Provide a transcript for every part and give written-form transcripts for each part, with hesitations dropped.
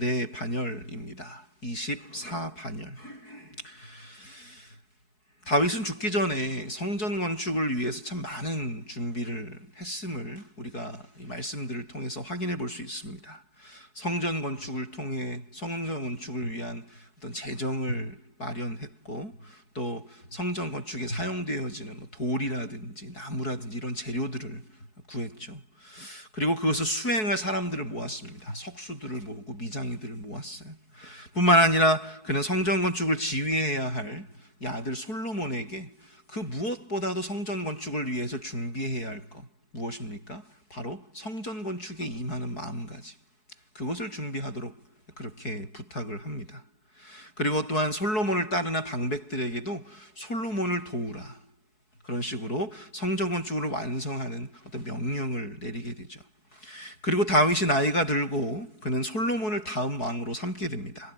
24반열입니다. 24반열. 다윗은 죽기 전에 성전 건축을 위해서 참 많은 준비를 했음을 우리가 이 말씀들을 통해서 확인해 볼 수 있습니다. 성전 건축을 위한 어떤 재정을 마련했고, 또 성전 건축에 사용되어지는 돌이라든지 나무라든지 이런 재료들을 구했죠. 그리고 그것을 수행할 사람들을 모았습니다. 석수들을 모으고 미장이들을 모았어요. 뿐만 아니라 그는 성전 건축을 지휘해야 할 이 아들 솔로몬에게 그 무엇보다도 성전 건축을 위해서 준비해야 할 것 무엇입니까? 바로 성전 건축에 임하는 마음가짐, 그것을 준비하도록 그렇게 부탁을 합니다. 그리고 또한 솔로몬을 따르는 방백들에게도 솔로몬을 도우라, 그런 식으로 성전 건축을 완성하는 어떤 명령을 내리게 되죠. 그리고 다윗이 나이가 들고 그는 솔로몬을 다음 왕으로 삼게 됩니다.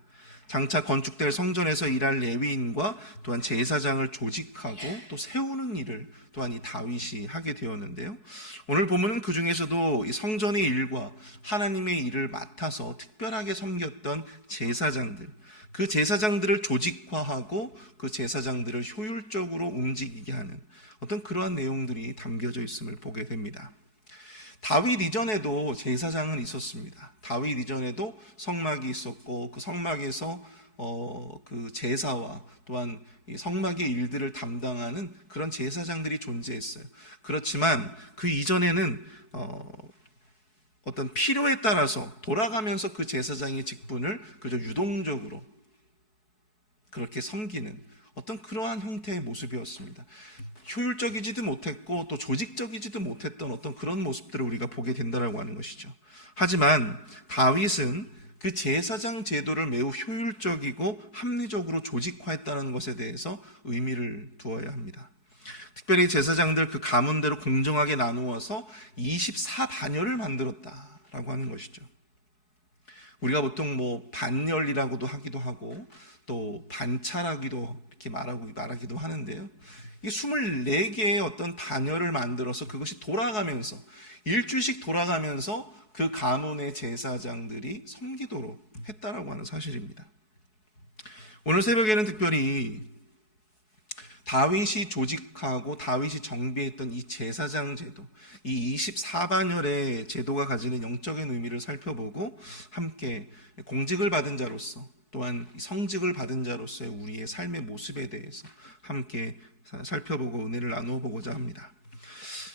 장차 건축될 성전에서 일할 레위인과 또한 제사장을 조직하고 또 세우는 일을 또한 이 다윗이 하게 되었는데요. 오늘 본문은 그 중에서도 이 성전의 일과 하나님의 일을 맡아서 특별하게 섬겼던 제사장들, 그 제사장들을 조직화하고 그 제사장들을 효율적으로 움직이게 하는 어떤 그러한 내용들이 담겨져 있음을 보게 됩니다. 다윗 이전에도 제사장은 있었습니다. 다윗 이전에도 성막이 있었고, 그 성막에서 그 제사와 또한 이 성막의 일들을 담당하는 그런 제사장들이 존재했어요. 그렇지만 그 이전에는 어떤 필요에 따라서 돌아가면서 그 제사장의 직분을 그저 유동적으로 그렇게 섬기는 어떤 그러한 형태의 모습이었습니다. 효율적이지도 못했고 또 조직적이지도 못했던 어떤 그런 모습들을 우리가 보게 된다라고 하는 것이죠. 하지만 다윗은 그 제사장 제도를 매우 효율적이고 합리적으로 조직화했다는 것에 대해서 의미를 두어야 합니다. 특별히 제사장들 그 가문대로 공정하게 나누어서 24반열을 만들었다라고 하는 것이죠. 우리가 보통 반열이라고도 하기도 하고 또 반차라기도 이렇게 말하기도 하는데요. 이 24개의 어떤 반열을 만들어서 그것이 돌아가면서 일주씩 돌아가면서 그 가문의 제사장들이 섬기도록 했다라고 하는 사실입니다. 오늘 새벽에는 특별히 다윗이 조직하고 다윗이 정비했던 이 제사장 제도, 이 24반열의 제도가 가지는 영적인 의미를 살펴보고 함께 공직을 받은 자로서 또한 성직을 받은 자로서의 우리의 삶의 모습에 대해서 함께 살펴보고 은혜를 나누어 보고자 합니다.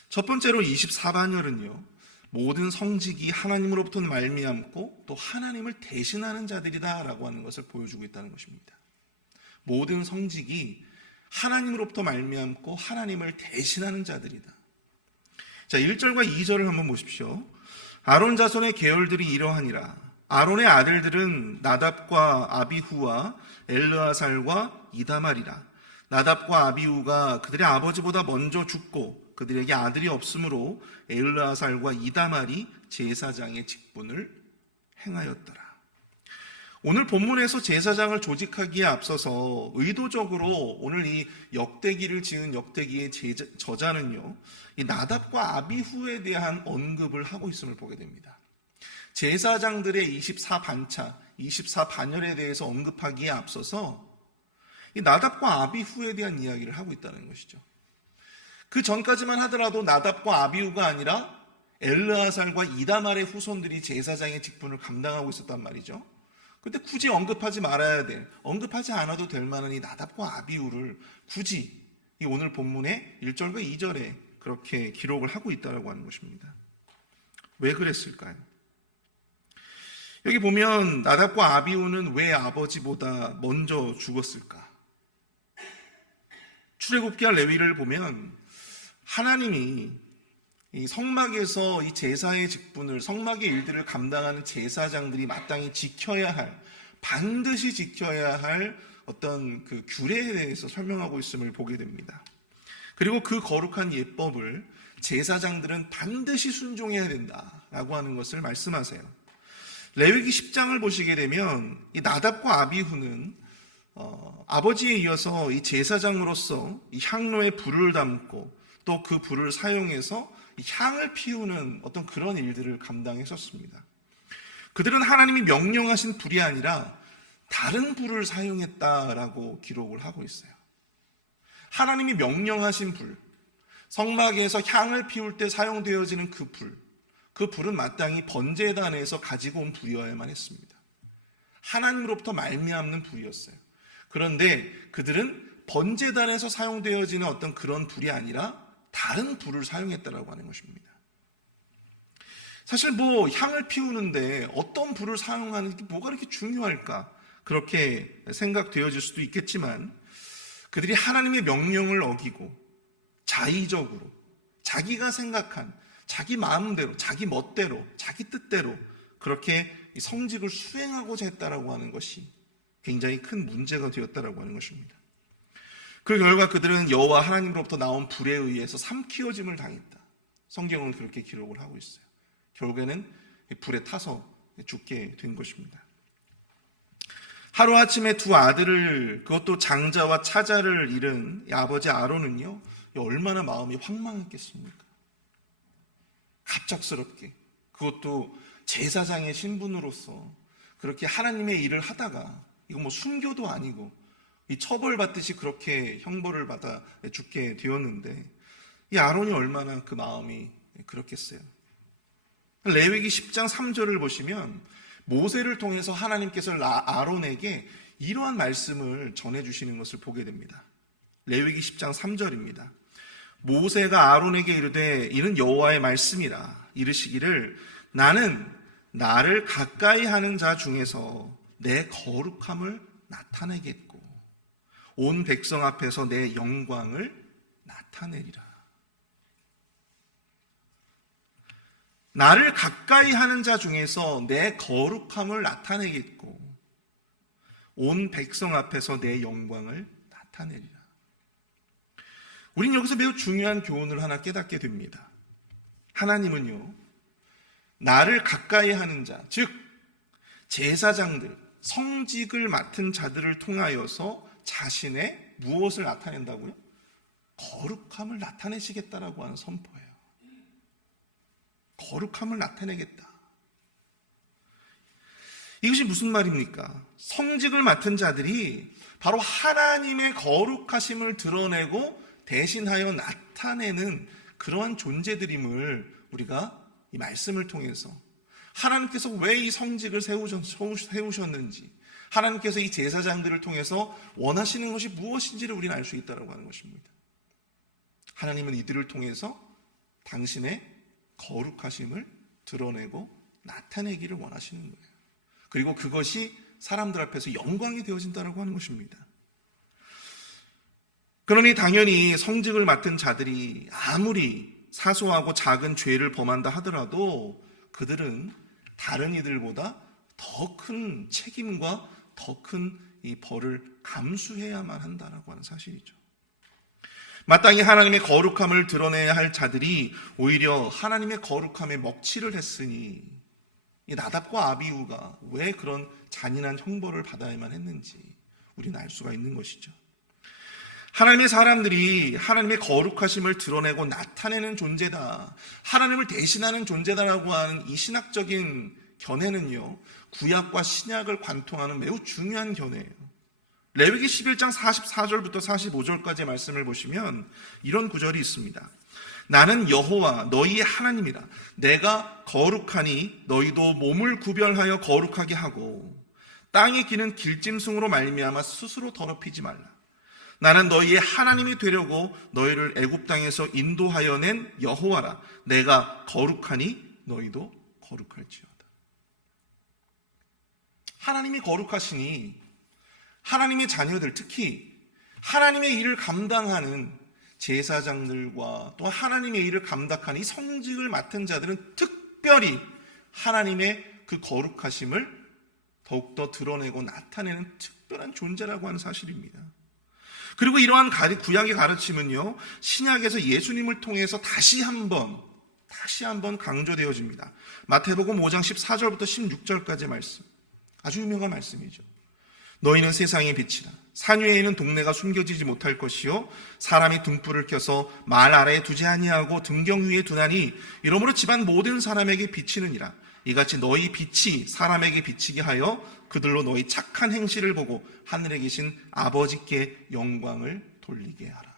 첫 번째로 24반열은요, 모든 성직이 하나님으로부터 말미암고 또 하나님을 대신하는 자들이다라고 하는 것을 보여주고 있다는 것입니다. 모든 성직이 하나님으로부터 말미암고 하나님을 대신하는 자들이다. 자, 1절과 2절을 한번 보십시오. 아론 자손의 계열들이 이러하니라. 아론의 아들들은 나답과 아비후와 엘르아살과 이다말이라. 나답과 아비후가 그들의 아버지보다 먼저 죽고 그들에게 아들이 없으므로 엘르아살과 이다말이 제사장의 직분을 행하였더라. 오늘 본문에서 제사장을 조직하기에 앞서서 의도적으로 오늘 이 역대기를 지은 역대기의 저자는요, 이 나답과 아비후에 대한 언급을 하고 있음을 보게 됩니다. 제사장들의 24반열에 대해서 언급하기에 앞서서 이 나답과 아비후에 대한 이야기를 하고 있다는 것이죠. 그 전까지만 하더라도 나답과 아비후가 아니라 엘르아살과 이다말의 후손들이 제사장의 직분을 감당하고 있었단 말이죠. 근데 굳이 언급하지 않아도 될 만한 이 나답과 아비후를 굳이 이 오늘 본문의 1절과 2절에 그렇게 기록을 하고 있다고 하는 것입니다. 왜 그랬을까요? 여기 보면 나답과 아비후는 왜 아버지보다 먼저 죽었을까? 출애굽기와 레위를 보면 하나님이 이 성막에서 이 제사의 직분을, 성막의 일들을 감당하는 제사장들이 마땅히 반드시 지켜야 할 어떤 그 규례에 대해서 설명하고 있음을 보게 됩니다. 그리고 그 거룩한 예법을 제사장들은 반드시 순종해야 된다라고 하는 것을 말씀하세요. 레위기 10장을 보시게 되면 이 나답과 아비후는 아버지에 이어서 이 제사장으로서 이 향로에 불을 담고 또 그 불을 사용해서 이 향을 피우는 어떤 그런 일들을 감당했었습니다. 그들은 하나님이 명령하신 불이 아니라 다른 불을 사용했다라고 기록을 하고 있어요. 하나님이 명령하신 불, 성막에서 향을 피울 때 사용되어지는 그 불은 마땅히 번제단에서 가지고 온 불이어야만 했습니다. 하나님으로부터 말미암는 불이었어요. 그런데 그들은 번제단에서 사용되어지는 어떤 그런 불이 아니라 다른 불을 사용했다라고 하는 것입니다. 사실 향을 피우는데 어떤 불을 사용하는 게 뭐가 그렇게 중요할까? 그렇게 생각되어질 수도 있겠지만 그들이 하나님의 명령을 어기고 자의적으로 자기가 생각한 자기 마음대로, 자기 멋대로, 자기 뜻대로 그렇게 성직을 수행하고자 했다라고 하는 것이 굉장히 큰 문제가 되었다라고 하는 것입니다. 그 결과 그들은 여호와 하나님으로부터 나온 불에 의해서 삼키어짐을 당했다. 성경은 그렇게 기록을 하고 있어요. 결국에는 불에 타서 죽게 된 것입니다. 하루아침에 두 아들을, 그것도 장자와 차자를 잃은 아버지 아론은요, 얼마나 마음이 황망했겠습니까? 갑작스럽게, 그것도 제사장의 신분으로서 그렇게 하나님의 일을 하다가 이거 순교도 아니고 이 처벌받듯이 그렇게 형벌을 받아 죽게 되었는데 이 아론이 얼마나 그 마음이 그렇겠어요. 레위기 10장 3절을 보시면 모세를 통해서 하나님께서 아론에게 이러한 말씀을 전해주시는 것을 보게 됩니다. 레위기 10장 3절입니다. 모세가 아론에게 이르되 이는 여호와의 말씀이라. 이르시기를 나는 나를 가까이 하는 자 중에서 내 거룩함을 나타내겠고 온 백성 앞에서 내 영광을 나타내리라. 나를 가까이 하는 자 중에서 내 거룩함을 나타내겠고 온 백성 앞에서 내 영광을 나타내리라. 우리는 여기서 매우 중요한 교훈을 하나 깨닫게 됩니다. 하나님은요, 나를 가까이 하는 자, 즉 제사장들, 성직을 맡은 자들을 통하여서 자신의 무엇을 나타낸다고요? 거룩함을 나타내시겠다라고 하는 선포예요. 거룩함을 나타내겠다. 이것이 무슨 말입니까? 성직을 맡은 자들이 바로 하나님의 거룩하심을 드러내고 대신하여 나타내는 그러한 존재들임을 우리가 이 말씀을 통해서 하나님께서 왜 이 성직을 세우셨는지, 하나님께서 이 제사장들을 통해서 원하시는 것이 무엇인지를 우리는 알 수 있다고 하는 것입니다. 하나님은 이들을 통해서 당신의 거룩하심을 드러내고 나타내기를 원하시는 거예요. 그리고 그것이 사람들 앞에서 영광이 되어진다고 하는 것입니다. 그러니 당연히 성직을 맡은 자들이 아무리 사소하고 작은 죄를 범한다 하더라도 그들은 다른 이들보다 더 큰 책임과 더 큰 이 벌을 감수해야만 한다라고 하는 사실이죠. 마땅히 하나님의 거룩함을 드러내야 할 자들이 오히려 하나님의 거룩함에 먹칠을 했으니 이 나답과 아비후가 왜 그런 잔인한 형벌을 받아야만 했는지 우리는 알 수가 있는 것이죠. 하나님의 사람들이 하나님의 거룩하심을 드러내고 나타내는 존재다, 하나님을 대신하는 존재다라고 하는 이 신학적인 견해는요, 구약과 신약을 관통하는 매우 중요한 견해예요. 레위기 11장 44절부터 45절까지의 말씀을 보시면 이런 구절이 있습니다. 나는 여호와 너희의 하나님이라. 내가 거룩하니 너희도 몸을 구별하여 거룩하게 하고 땅에 기는 길짐승으로 말미암아 스스로 더럽히지 말라. 나는 너희의 하나님이 되려고 너희를 애굽 땅에서 인도하여 낸 여호와라. 내가 거룩하니 너희도 거룩할지어다. 하나님이 거룩하시니 하나님의 자녀들, 특히 하나님의 일을 감당하는 제사장들과 또 하나님의 일을 감당하는 이 성직을 맡은 자들은 특별히 하나님의 그 거룩하심을 더욱더 드러내고 나타내는 특별한 존재라고 하는 사실입니다. 그리고 이러한 구약의 가르침은요, 신약에서 예수님을 통해서 다시 한번 강조되어집니다. 마태복음 5장 14절부터 16절까지의 말씀, 아주 유명한 말씀이죠. 너희는 세상의 빛이라. 산 위에 있는 동네가 숨겨지지 못할 것이요 사람이 등불을 켜서 말 아래에 두지 아니하고 등경 위에 두나니 이러므로 집안 모든 사람에게 비치느니라. 이같이 너희 빛이 사람에게 비치게 하여 그들로 너희 착한 행실을 보고 하늘에 계신 아버지께 영광을 돌리게 하라.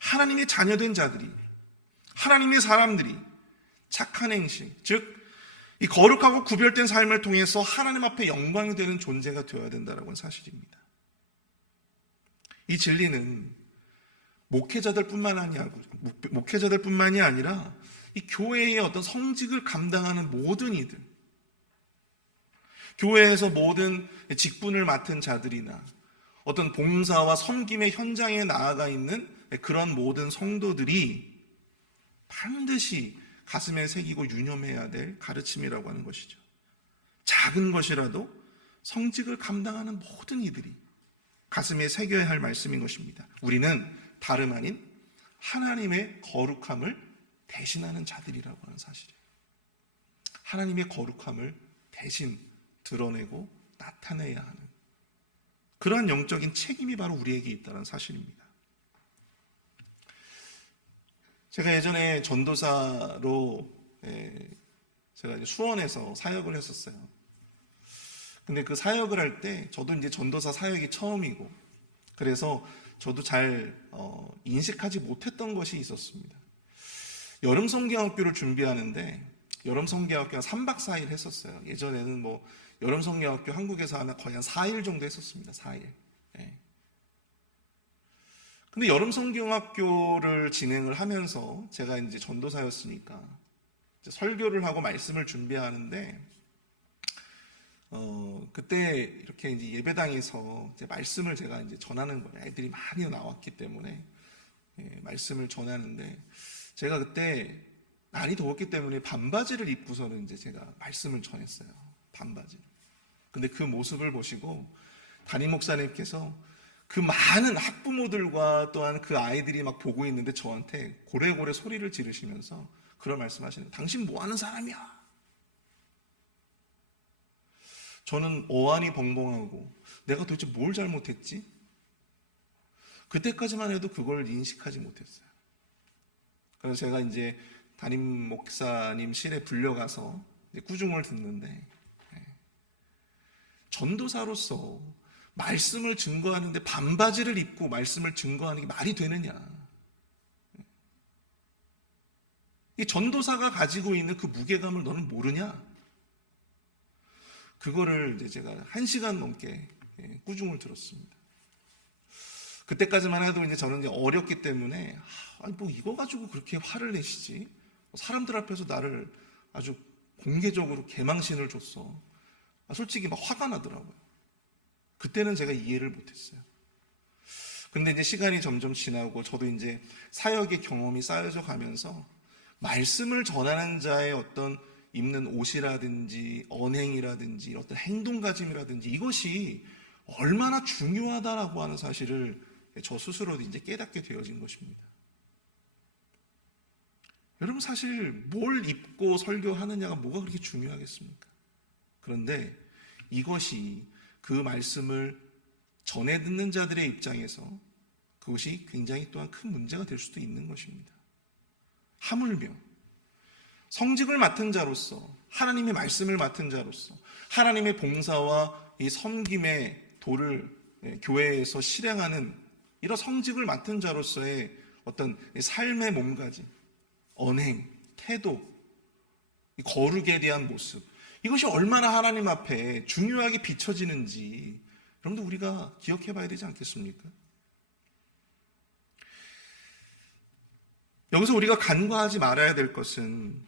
하나님의 자녀된 자들이, 하나님의 사람들이 착한 행실, 즉 이 거룩하고 구별된 삶을 통해서 하나님 앞에 영광이 되는 존재가 되어야 된다는 건 사실입니다. 이 진리는 목회자들뿐만이 아니라 이 교회의 어떤 성직을 감당하는 모든 이들, 교회에서 모든 직분을 맡은 자들이나 어떤 봉사와 섬김의 현장에 나아가 있는 그런 모든 성도들이 반드시 가슴에 새기고 유념해야 될 가르침이라고 하는 것이죠. 작은 것이라도 성직을 감당하는 모든 이들이 가슴에 새겨야 할 말씀인 것입니다. 우리는 다름 아닌 하나님의 거룩함을 대신하는 자들이라고 하는 사실이에요. 하나님의 거룩함을 대신 드러내고 나타내야 하는 그러한 영적인 책임이 바로 우리에게 있다는 사실입니다. 제가 예전에 전도사로 제가 이제 수원에서 사역을 했었어요. 근데 그 사역을 할 때 저도 이제 전도사 사역이 처음이고 그래서 저도 잘 인식하지 못했던 것이 있었습니다. 여름 성경학교를 준비하는데 여름 성경학교 한 3박 4일 했었어요. 예전에는 뭐 여름 성경학교 한국에서 하면 거의 한 4일 정도 했었습니다. 4일. 근데 여름 성경학교를 진행을 하면서 제가 이제 전도사였으니까 이제 설교를 하고 말씀을 준비하는데 그때 이렇게 이제 예배당에서 이제 말씀을 제가 이제 전하는 거예요. 애들이 많이 나왔기 때문에 말씀을 전하는데 제가 그때 날이 더웠기 때문에 반바지를 입고서는 이제 제가 말씀을 전했어요. 반바지. 근데 그 모습을 보시고 담임 목사님께서 그 많은 학부모들과 또한 그 아이들이 막 보고 있는데 저한테 고래고래 소리를 지르시면서 그런 말씀하시는 거예요. 당신 뭐 하는 사람이야? 저는 어안이 벙벙하고 내가 도대체 뭘 잘못했지? 그때까지만 해도 그걸 인식하지 못했어요. 그래서 제가 이제 담임 목사님 실에 불려가서 이제 꾸중을 듣는데 전도사로서 말씀을 증거하는데 반바지를 입고 말씀을 증거하는 게 말이 되느냐? 이 전도사가 가지고 있는 그 무게감을 너는 모르냐? 그거를 이제 제가 1시간 넘게 꾸중을 들었습니다. 그때까지만 해도 이제 저는 이제 어렸기 때문에 뭐 이거 가지고 그렇게 화를 내시지? 사람들 앞에서 나를 아주 공개적으로 개망신을 줬어. 솔직히 막 화가 나더라고요. 그때는 제가 이해를 못했어요. 근데 이제 시간이 점점 지나고 저도 이제 사역의 경험이 쌓여져 가면서 말씀을 전하는 자의 어떤 입는 옷이라든지 언행이라든지 어떤 행동가짐이라든지 이것이 얼마나 중요하다라고 하는 사실을 저 스스로도 이제 깨닫게 되어진 것입니다. 여러분 사실 뭘 입고 설교하느냐가 뭐가 그렇게 중요하겠습니까? 그런데 이것이 그 말씀을 전해 듣는 자들의 입장에서 그것이 굉장히 또한 큰 문제가 될 수도 있는 것입니다. 하물며 성직을 맡은 자로서 하나님의 말씀을 맡은 자로서 하나님의 봉사와 이 섬김의 도를 교회에서 실행하는 이런 성직을 맡은 자로서의 어떤 삶의 몸가짐, 언행, 태도, 거룩에 대한 모습 이것이 얼마나 하나님 앞에 중요하게 비춰지는지 여러분도 우리가 기억해 봐야 되지 않겠습니까? 여기서 우리가 간과하지 말아야 될 것은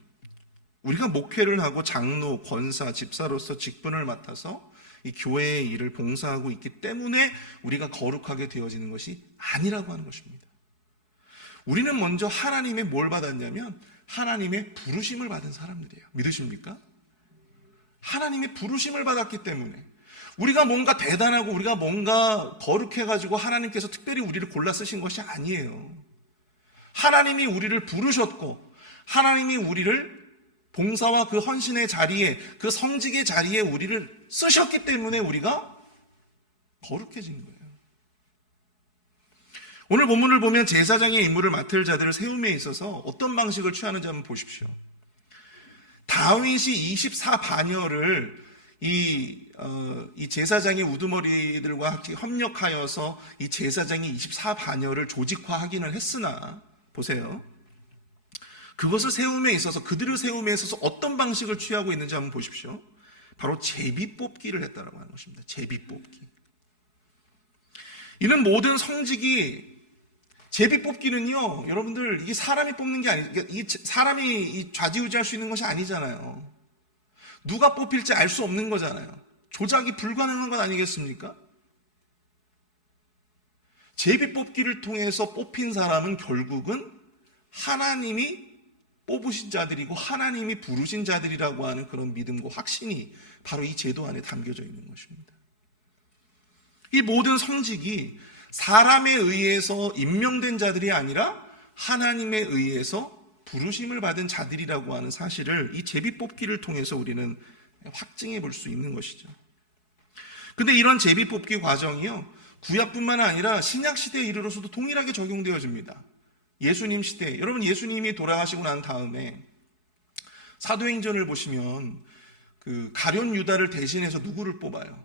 우리가 목회를 하고 장로, 권사, 집사로서 직분을 맡아서 이 교회의 일을 봉사하고 있기 때문에 우리가 거룩하게 되어지는 것이 아니라고 하는 것입니다. 우리는 먼저 하나님의 뭘 받았냐면 하나님의 부르심을 받은 사람들이에요. 믿으십니까? 하나님의 부르심을 받았기 때문에 우리가 뭔가 대단하고 우리가 뭔가 거룩해가지고 하나님께서 특별히 우리를 골라 쓰신 것이 아니에요. 하나님이 우리를 부르셨고 하나님이 우리를 봉사와 그 헌신의 자리에 그 성직의 자리에 우리를 쓰셨기 때문에 우리가 거룩해진 거예요. 오늘 본문을 보면 제사장의 임무를 맡을 자들을 세움에 있어서 어떤 방식을 취하는지 한번 보십시오. 다윗이 24반열을 이 제사장의 우두머리들과 같이 협력하여서 이 제사장이 24반열을 조직화하기는 했으나 보세요. 그것을 세움에 있어서 그들을 세움에 있어서 어떤 방식을 취하고 있는지 한번 보십시오. 바로 제비뽑기를 했다라고 하는 것입니다. 제비뽑기. 이는 모든 성직이 제비뽑기는요, 여러분들 이게 사람이 뽑는 게 사람이 좌지우지할 수 있는 것이 아니잖아요. 누가 뽑힐지 알 수 없는 거잖아요. 조작이 불가능한 것 아니겠습니까? 제비뽑기를 통해서 뽑힌 사람은 결국은 하나님이 뽑으신 자들이고 하나님이 부르신 자들이라고 하는 그런 믿음과 확신이 바로 이 제도 안에 담겨져 있는 것입니다. 이 모든 성직이 사람에 의해서 임명된 자들이 아니라 하나님에 의해서 부르심을 받은 자들이라고 하는 사실을 이 제비뽑기를 통해서 우리는 확증해 볼 수 있는 것이죠. 근데 이런 제비뽑기 과정이요, 구약뿐만 아니라 신약 시대에 이르러서도 동일하게 적용되어집니다. 예수님 시대, 여러분 예수님이 돌아가시고 난 다음에 사도행전을 보시면 그 가룟 유다를 대신해서 누구를 뽑아요?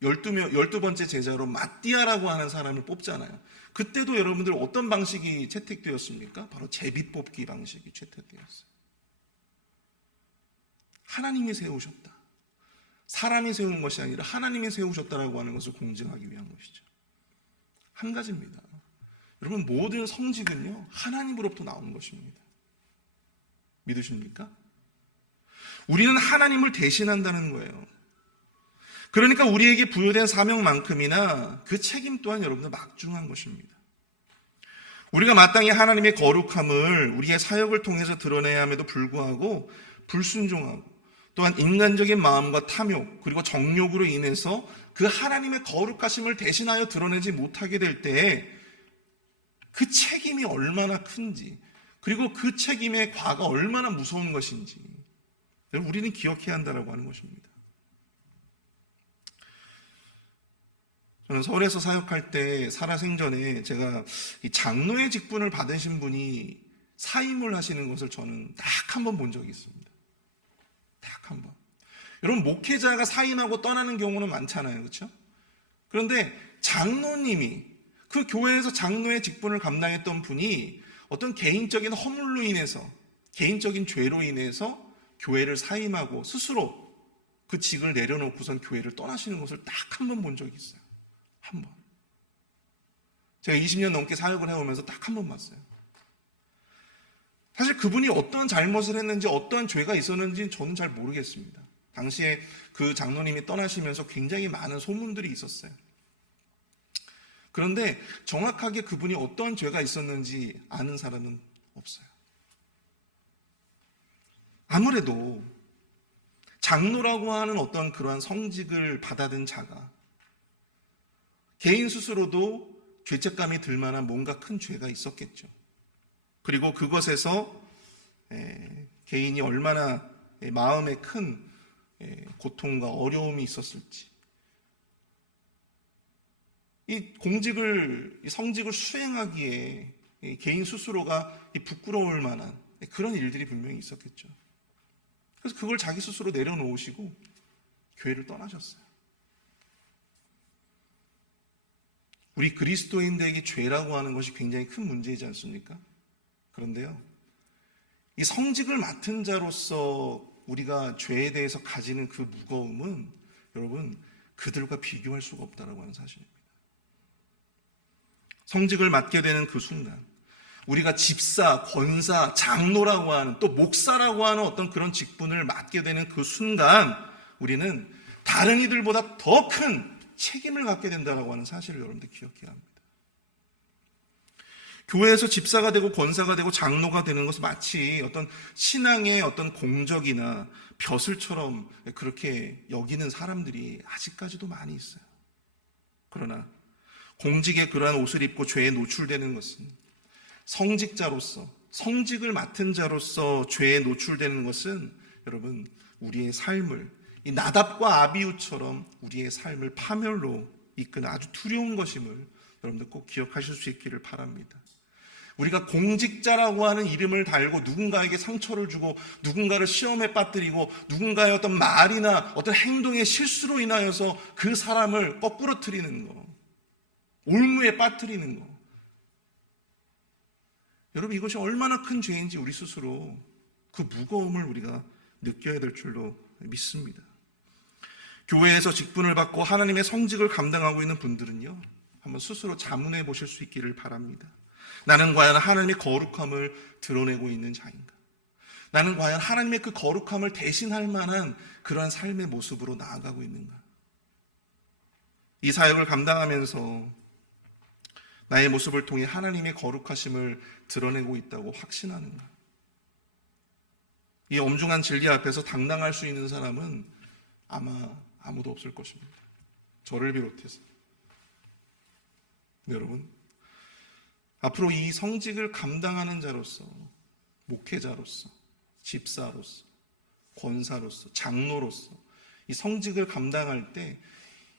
12번째 제자로 마띠아라고 하는 사람을 뽑잖아요. 그때도 여러분들 어떤 방식이 채택되었습니까? 바로 제비뽑기 방식이 채택되었어요. 하나님이 세우셨다. 사람이 세운 것이 아니라 하나님이 세우셨다라고 하는 것을 공증하기 위한 것이죠. 한 가지입니다. 여러분 모든 성직은요, 하나님으로부터 나온 것입니다. 믿으십니까? 우리는 하나님을 대신한다는 거예요. 그러니까 우리에게 부여된 사명만큼이나 그 책임 또한 여러분들 막중한 것입니다. 우리가 마땅히 하나님의 거룩함을 우리의 사역을 통해서 드러내야 함에도 불구하고 불순종하고 또한 인간적인 마음과 탐욕 그리고 정욕으로 인해서 그 하나님의 거룩하심을 대신하여 드러내지 못하게 될 때에 그 책임이 얼마나 큰지, 그리고 그 책임의 과가 얼마나 무서운 것인지 우리는 기억해야 한다고 하는 것입니다. 저는 서울에서 사역할 때 살아생전에 제가 이 장로의 직분을 받으신 분이 사임을 하시는 것을 저는 딱 한 번 본 적이 있습니다. 딱 한 번. 여러분 목회자가 사임하고 떠나는 경우는 많잖아요, 그렇죠? 그런데 장로님이 그 교회에서 장로의 직분을 감당했던 분이 어떤 개인적인 허물로 인해서, 개인적인 죄로 인해서 교회를 사임하고 스스로 그 직을 내려놓고선 교회를 떠나시는 것을 딱 한 번 본 적이 있어요. 한 번. 제가 20년 넘게 사역을 해오면서 딱 한 번 봤어요. 사실 그분이 어떤 잘못을 했는지 어떤 죄가 있었는지는 저는 잘 모르겠습니다. 당시에 그 장로님이 떠나시면서 굉장히 많은 소문들이 있었어요. 그런데 정확하게 그분이 어떤 죄가 있었는지 아는 사람은 없어요. 아무래도 장로라고 하는 어떤 그러한 성직을 받아든 자가 개인 스스로도 죄책감이 들 만한 뭔가 큰 죄가 있었겠죠. 그리고 그것에서 개인이 얼마나 마음에 큰 고통과 어려움이 있었을지, 이 성직을 수행하기에 개인 스스로가 부끄러울 만한 그런 일들이 분명히 있었겠죠. 그래서 그걸 자기 스스로 내려놓으시고 교회를 떠나셨어요. 우리 그리스도인들에게 죄라고 하는 것이 굉장히 큰 문제이지 않습니까? 그런데요, 이 성직을 맡은 자로서 우리가 죄에 대해서 가지는 그 무거움은 여러분 그들과 비교할 수가 없다는 하는 사실입니다. 성직을 맡게 되는 그 순간, 우리가 집사, 권사, 장로라고 하는, 또 목사라고 하는 어떤 그런 직분을 맡게 되는 그 순간 우리는 다른 이들보다 더 큰 책임을 갖게 된다고 하는 사실을 여러분들 기억해야 합니다. 교회에서 집사가 되고 권사가 되고 장로가 되는 것은 마치 어떤 신앙의 어떤 공적이나 벼슬처럼 그렇게 여기는 사람들이 아직까지도 많이 있어요. 그러나 공직의 그러한 옷을 입고 죄에 노출되는 것은, 성직자로서, 성직을 맡은 자로서 죄에 노출되는 것은 여러분 우리의 삶을, 이 나답과 아비후처럼 우리의 삶을 파멸로 이끄는 아주 두려운 것임을 여러분들 꼭 기억하실 수 있기를 바랍니다. 우리가 공직자라고 하는 이름을 달고 누군가에게 상처를 주고 누군가를 시험에 빠뜨리고 누군가의 어떤 말이나 어떤 행동의 실수로 인하여서 그 사람을 거꾸로 트리는 거, 올무에 빠뜨리는 거. 여러분, 이것이 얼마나 큰 죄인지 우리 스스로 그 무거움을 우리가 느껴야 될 줄로 믿습니다. 교회에서 직분을 받고 하나님의 성직을 감당하고 있는 분들은요, 한번 스스로 자문해 보실 수 있기를 바랍니다. 나는 과연 하나님의 거룩함을 드러내고 있는 자인가? 나는 과연 하나님의 그 거룩함을 대신할 만한 그러한 삶의 모습으로 나아가고 있는가? 이 사역을 감당하면서 나의 모습을 통해 하나님의 거룩하심을 드러내고 있다고 확신하는가? 이 엄중한 진리 앞에서 당당할 수 있는 사람은 아마 아무도 없을 것입니다. 저를 비롯해서. 여러분, 앞으로 이 성직을 감당하는 자로서, 목회자로서, 집사로서, 권사로서, 장로로서 이 성직을 감당할 때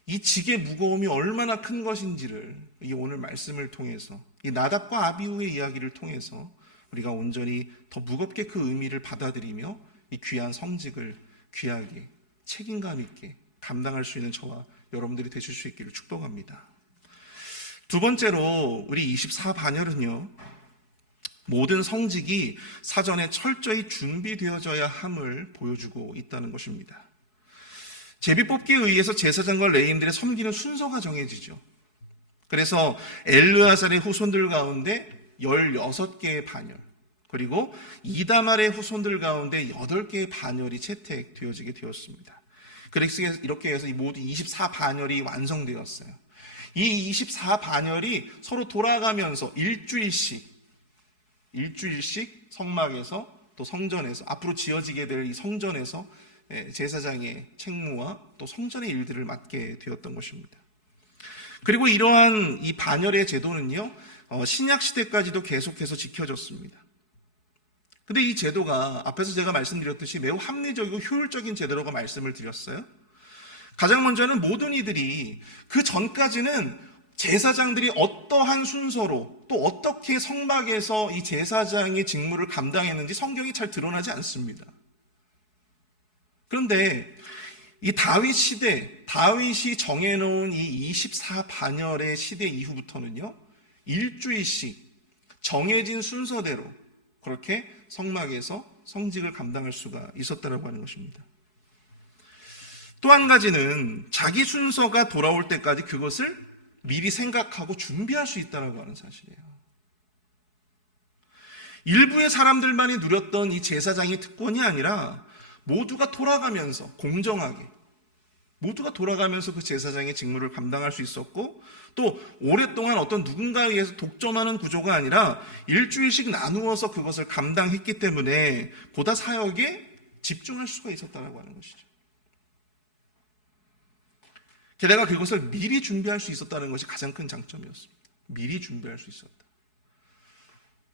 이 직의 무거움이 얼마나 큰 것인지를 이 오늘 말씀을 통해서, 이 나답과 아비후의 이야기를 통해서 우리가 온전히 더 무겁게 그 의미를 받아들이며 이 귀한 성직을 귀하게 책임감 있게 감당할 수 있는 저와 여러분들이 되실 수 있기를 축복합니다. 두 번째로 우리 24반열은요, 모든 성직이 사전에 철저히 준비되어져야 함을 보여주고 있다는 것입니다. 제비뽑기에 의해서 제사장과 레위인들의 섬기는 순서가 정해지죠. 그래서 엘르아살의 후손들 가운데 16개의 반열, 그리고 이다말의 후손들 가운데 8개의 반열이 채택되어지게 되었습니다. 그래서 이렇게 해서 모두 24반열이 완성되었어요. 이 24반열이 서로 돌아가면서 일주일씩 성막에서 또 성전에서, 앞으로 지어지게 될 이 성전에서 제사장의 책무와 또 성전의 일들을 맡게 되었던 것입니다. 그리고 이러한 이 반열의 제도는요, 신약 시대까지도 계속해서 지켜졌습니다. 근데 이 제도가 앞에서 제가 말씀드렸듯이 매우 합리적이고 효율적인 제도라고 말씀을 드렸어요. 가장 먼저는 모든 이들이 그 전까지는 제사장들이 어떠한 순서로 또 어떻게 성막에서 이 제사장의 직무를 감당했는지 성경이 잘 드러나지 않습니다. 그런데 이 다윗 시대, 다윗이 정해놓은 이 24반열의 시대 이후부터는요, 일주일씩 정해진 순서대로 그렇게 성막에서 성직을 감당할 수가 있었다라고 하는 것입니다. 또 한 가지는 자기 순서가 돌아올 때까지 그것을 미리 생각하고 준비할 수 있다라고 하는 사실이에요. 일부의 사람들만이 누렸던 이 제사장의 특권이 아니라 모두가 돌아가면서 공정하게, 모두가 돌아가면서 그 제사장의 직무를 감당할 수 있었고, 또 오랫동안 어떤 누군가에 의해서 독점하는 구조가 아니라 일주일씩 나누어서 그것을 감당했기 때문에 보다 사역에 집중할 수가 있었다고 하는 것이죠. 게다가 그것을 미리 준비할 수 있었다는 것이 가장 큰 장점이었습니다. 미리 준비할 수 있었다.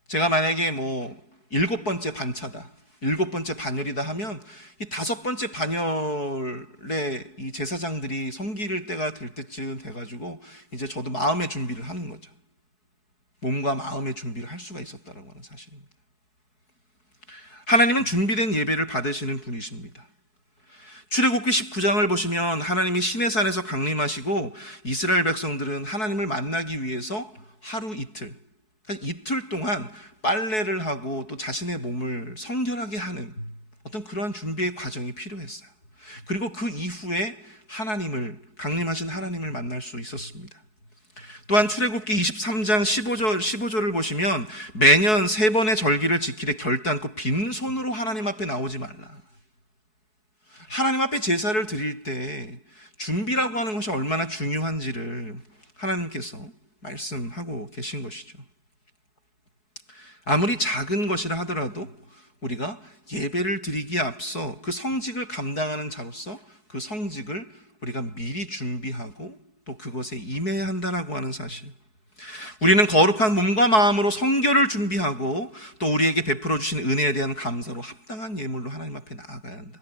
제가 만약에 7번째 반차다, 7번째 반열이다 하면 이 5번째 반열에 이 제사장들이 섬길 때가 될 때쯤 돼가지고 이제 저도 마음의 준비를 하는 거죠. 몸과 마음의 준비를 할 수가 있었다는 사실입니다. 하나님은 준비된 예배를 받으시는 분이십니다. 출애굽기 19장을 보시면 하나님이 시내산에서 강림하시고 이스라엘 백성들은 하나님을 만나기 위해서 하루 이틀, 이틀 동안 빨래를 하고 또 자신의 몸을 성결하게 하는 어떤 그러한 준비의 과정이 필요했어요. 그리고 그 이후에 강림하신 하나님을 만날 수 있었습니다. 또한 출애굽기 23장 15절을 보시면 매년 3번의 절기를 지키되 결단코 빈손으로 하나님 앞에 나오지 말라. 하나님 앞에 제사를 드릴 때 준비라고 하는 것이 얼마나 중요한지를 하나님께서 말씀하고 계신 것이죠. 아무리 작은 것이라 하더라도 우리가 예배를 드리기에 앞서 그 성직을 감당하는 자로서 그 성직을 우리가 미리 준비하고 또 그것에 임해야 한다라고 하는 사실. 우리는 거룩한 몸과 마음으로 성결을 준비하고 또 우리에게 베풀어 주신 은혜에 대한 감사로 합당한 예물로 하나님 앞에 나아가야 한다.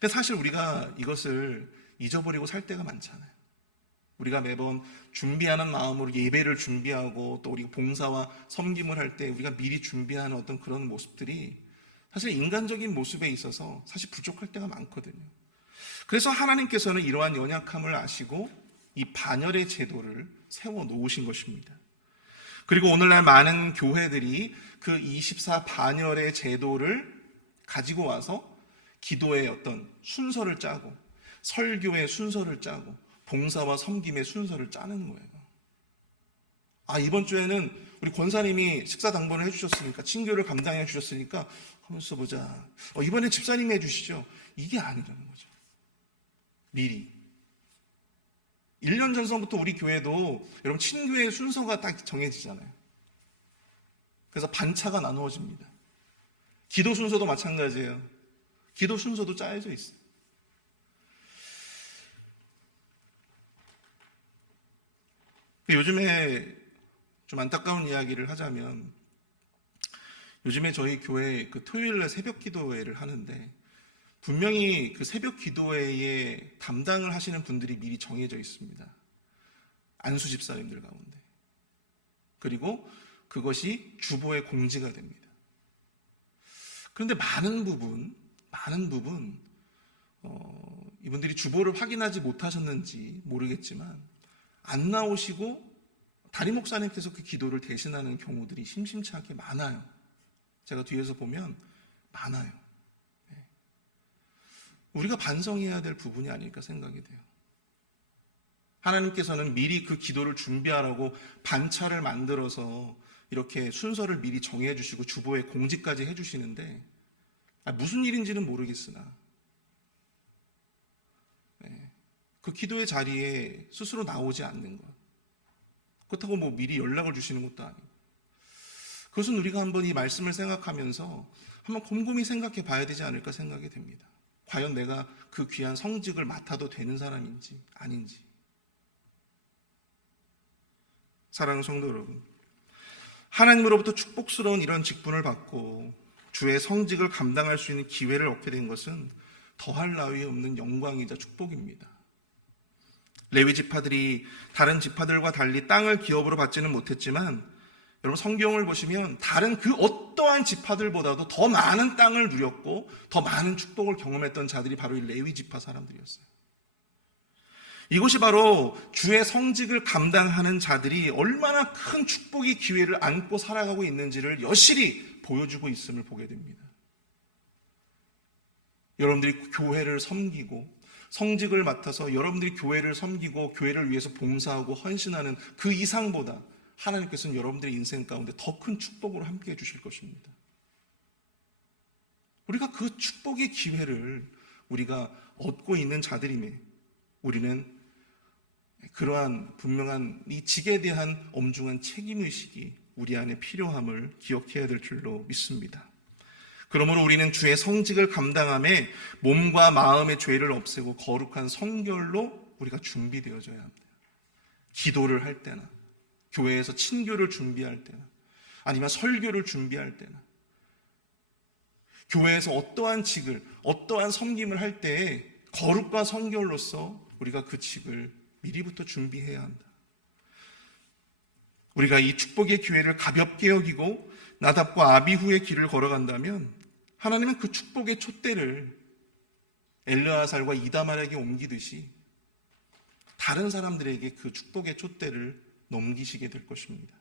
근데 사실 우리가 이것을 잊어버리고 살 때가 많잖아요. 우리가 매번 준비하는 마음으로 예배를 준비하고 또 우리가 봉사와 섬김을 할 때 우리가 미리 준비하는 어떤 그런 모습들이 사실 인간적인 모습에 있어서 사실 부족할 때가 많거든요. 그래서 하나님께서는 이러한 연약함을 아시고 이 반열의 제도를 세워 놓으신 것입니다. 그리고 오늘날 많은 교회들이 그 24 반열의 제도를 가지고 와서 기도의 어떤 순서를 짜고 설교의 순서를 짜고 봉사와 섬김의 순서를 짜는 거예요. 이번 주에는 우리 권사님이 식사 당번을 해주셨으니까, 친교를 감당해 주셨으니까 하면서 보자. 이번에 집사님이 해주시죠. 이게 아니라는 거죠. 미리 1년 전서부터 우리 교회도 여러분 친교의 순서가 딱 정해지잖아요. 그래서 반차가 나누어집니다. 기도 순서도 마찬가지예요. 기도 순서도 짜여져 있어요. 요즘에 좀 안타까운 이야기를 하자면, 요즘에 저희 교회 그 토요일날 새벽 기도회를 하는데 분명히 그 새벽 기도회에 담당을 하시는 분들이 미리 정해져 있습니다. 안수 집사님들 가운데. 그리고 그것이 주보에 공지가 됩니다. 그런데 많은 부분 이분들이 주보를 확인하지 못하셨는지 모르겠지만 안 나오시고 담임 목사님께서 그 기도를 대신하는 경우들이 심심치 않게 많아요. 제가 뒤에서 보면 많아요. 우리가 반성해야 될 부분이 아닐까 생각이 돼요. 하나님께서는 미리 그 기도를 준비하라고 반차를 만들어서 이렇게 순서를 미리 정해 주시고 주보에 공지까지 해 주시는데 무슨 일인지는 모르겠으나 그 기도의 자리에 스스로 나오지 않는 것, 그렇다고 미리 연락을 주시는 것도 아니고, 그것은 우리가 한번 이 말씀을 생각하면서 한번 곰곰이 생각해 봐야 되지 않을까 생각이 됩니다. 과연 내가 그 귀한 성직을 맡아도 되는 사람인지 아닌지. 사랑하는 성도 여러분, 하나님으로부터 축복스러운 이런 직분을 받고 주의 성직을 감당할 수 있는 기회를 얻게 된 것은 더할 나위 없는 영광이자 축복입니다. 레위 지파들이 다른 지파들과 달리 땅을 기업으로 받지는 못했지만, 여러분 성경을 보시면 다른 그 어떠한 지파들보다도 더 많은 땅을 누렸고 더 많은 축복을 경험했던 자들이 바로 이 레위 지파 사람들이었어요. 이것이 바로 주의 성직을 감당하는 자들이 얼마나 큰 축복의 기회를 안고 살아가고 있는지를 여실히 보여주고 있음을 보게 됩니다. 여러분들이 교회를 섬기고 성직을 맡아서 여러분들이 교회를 섬기고 교회를 위해서 봉사하고 헌신하는 그 이상보다 하나님께서는 여러분들의 인생 가운데 더 큰 축복으로 함께해 주실 것입니다. 우리가 그 축복의 기회를 우리가 얻고 있는 자들임에 우리는 그러한 분명한 이 직에 대한 엄중한 책임의식이 우리 안에 필요함을 기억해야 될 줄로 믿습니다. 그러므로 우리는 주의 성직을 감당함에 몸과 마음의 죄를 없애고 거룩한 성결로 우리가 준비되어져야 합니다. 기도를 할 때나 교회에서 친교를 준비할 때나 아니면 설교를 준비할 때나 교회에서 어떠한 직을 어떠한 섬김을 할 때에 거룩과 성결로서 우리가 그 직을 미리부터 준비해야 한다. 우리가 이 축복의 기회를 가볍게 여기고 나답과 아비후의 길을 걸어간다면 하나님은 그 축복의 촛대를 엘르아살과 이다말에게 옮기듯이 다른 사람들에게 그 축복의 촛대를 넘기시게 될 것입니다.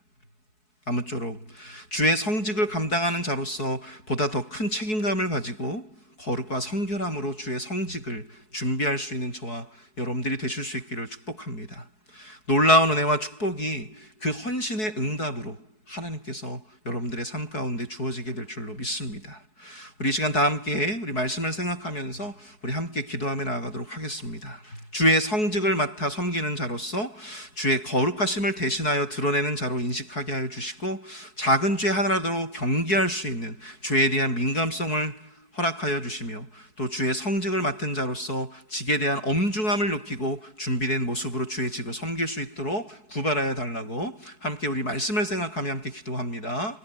아무쪼록 주의 성직을 감당하는 자로서 보다 더 큰 책임감을 가지고 거룩과 성결함으로 주의 성직을 준비할 수 있는 저와 여러분들이 되실 수 있기를 축복합니다. 놀라운 은혜와 축복이 그 헌신의 응답으로 하나님께서 여러분들의 삶 가운데 주어지게 될 줄로 믿습니다. 우리 이 시간 다 함께 우리 말씀을 생각하면서 우리 함께 기도하며 나아가도록 하겠습니다. 주의 성직을 맡아 섬기는 자로서 주의 거룩하심을 대신하여 드러내는 자로 인식하게 하여 주시고 작은 죄 하나라도 경계할 수 있는 죄에 대한 민감성을 허락하여 주시며 또 주의 성직을 맡은 자로서 직에 대한 엄중함을 느끼고 준비된 모습으로 주의 직을 섬길 수 있도록 구발하여 달라고 함께 우리 말씀을 생각하며 함께 기도합니다.